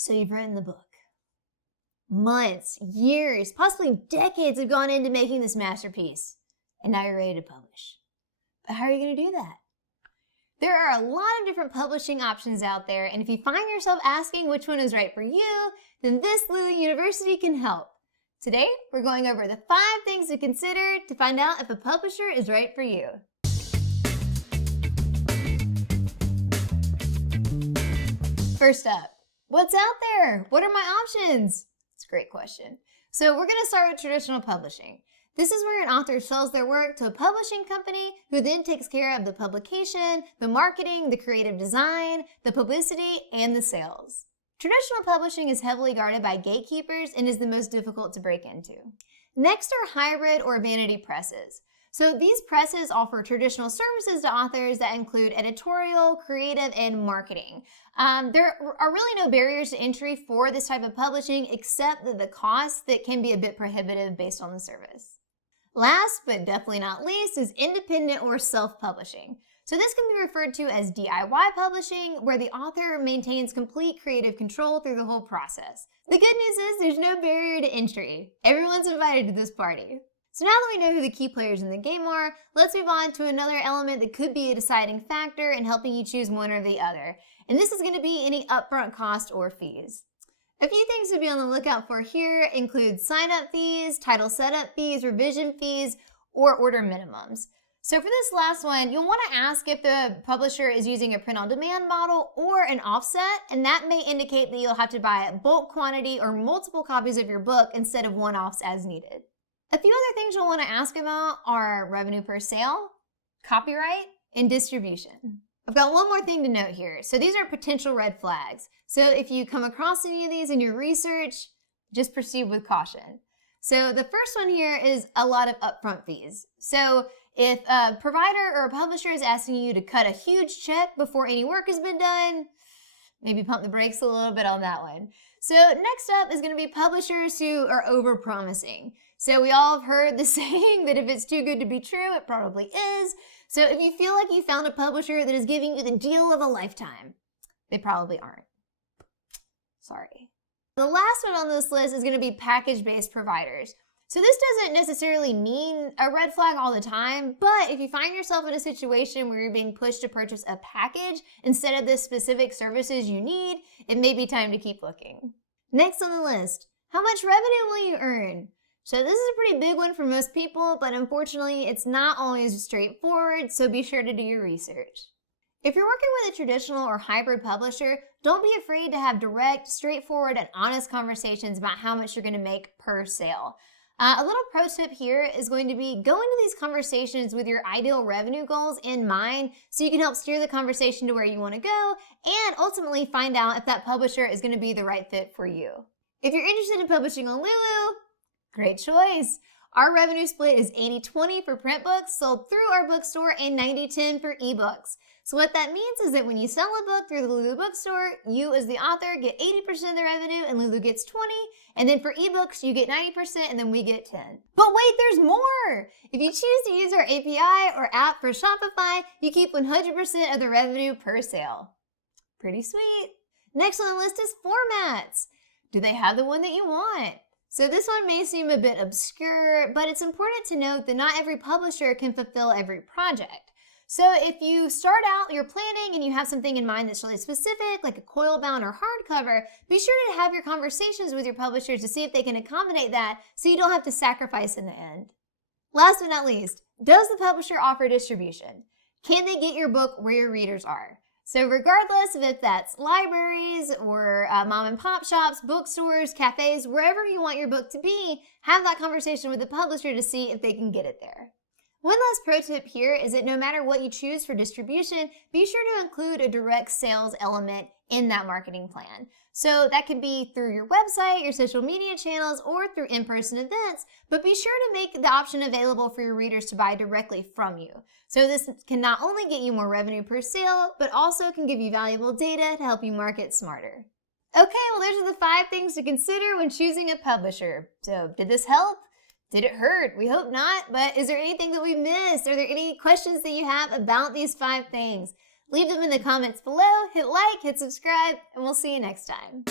So you've written the book. Months, years, possibly decades have gone into making this masterpiece. And now you're ready to publish. But how are you going to do that? There are a lot of different publishing options out there, and if you find yourself asking which one is right for you, then this Lulu University can help. Today, we're going over the 5 things to consider to find out if a publisher is right for you. First up, what's out there? What are my options? It's a great question. So we're going to start with traditional publishing. This is where an author sells their work to a publishing company who then takes care of the publication, the marketing, the creative design, the publicity, and the sales. Traditional publishing is heavily guarded by gatekeepers and is the most difficult to break into. Next are hybrid or vanity presses. So these presses offer traditional services to authors that include editorial, creative, and marketing. There are really no barriers to entry for this type of publishing except the cost that can be a bit prohibitive based on the service. Last, but definitely not least, is independent or self-publishing. So this can be referred to as DIY publishing, where the author maintains complete creative control through the whole process. The good news is there's no barrier to entry. Everyone's invited to this party. So now that we know who the key players in the game are, let's move on to another element that could be a deciding factor in helping you choose one or the other. And this is going to be any upfront cost or fees. A few things to be on the lookout for here include sign-up fees, title setup fees, revision fees, or order minimums. So for this last one, you'll want to ask if the publisher is using a print-on-demand model or an offset, and that may indicate that you'll have to buy a bulk quantity or multiple copies of your book instead of one-offs as needed. A few other things you'll want to ask about are revenue per sale, copyright, and distribution. I've got one more thing to note here. So these are potential red flags. So if you come across any of these in your research, just proceed with caution. So the first one here is a lot of upfront fees. So if a provider or a publisher is asking you to cut a huge check before any work has been done, maybe pump the brakes a little bit on that one. So next up is going to be publishers who are over-promising. So we all have heard the saying that if it's too good to be true, it probably is. So if you feel like you found a publisher that is giving you the deal of a lifetime, they probably aren't. Sorry. The last one on this list is going to be package-based providers. So this doesn't necessarily mean a red flag all the time, but if you find yourself in a situation where you're being pushed to purchase a package instead of the specific services you need, it may be time to keep looking. Next on the list, how much revenue will you earn? So this is a pretty big one for most people, but unfortunately it's not always straightforward, so be sure to do your research. If you're working with a traditional or hybrid publisher, don't be afraid to have direct, straightforward, and honest conversations about how much you're going to make per sale. A little pro tip here is going to be go into these conversations with your ideal revenue goals in mind so you can help steer the conversation to where you want to go and ultimately find out if that publisher is going to be the right fit for you. If you're interested in publishing on Lulu, great choice. Our revenue split is 80-20 for print books sold through our bookstore and 90-10 for ebooks. So what that means is that when you sell a book through the Lulu bookstore, you as the author get 80% of the revenue and Lulu gets 20%. And then for ebooks, you get 90% and then we get 10%. But wait, there's more! If you choose to use our API or app for Shopify, you keep 100% of the revenue per sale. Pretty sweet. Next on the list is formats. Do they have the one that you want? So this one may seem a bit obscure, but it's important to note that not every publisher can fulfill every project. So if you start out your planning and you have something in mind that's really specific, like a coil bound or hardcover, be sure to have your conversations with your publishers to see if they can accommodate that so you don't have to sacrifice in the end. Last but not least, does the publisher offer distribution? Can they get your book where your readers are? So regardless of if that's libraries or mom and pop shops, bookstores, cafes, wherever you want your book to be, have that conversation with the publisher to see if they can get it there. One last pro tip here is that no matter what you choose for distribution, be sure to include a direct sales element in that marketing plan. So that could be through your website, your social media channels, or through in-person events, but be sure to make the option available for your readers to buy directly from you. So this can not only get you more revenue per sale, but also can give you valuable data to help you market smarter. Okay, well those are the 5 things to consider when choosing a publisher. So did this help? Did it hurt? We hope not, but is there anything that we missed? Are there any questions that you have about these 5 things? Leave them in the comments below, hit like, hit subscribe, and we'll see you next time.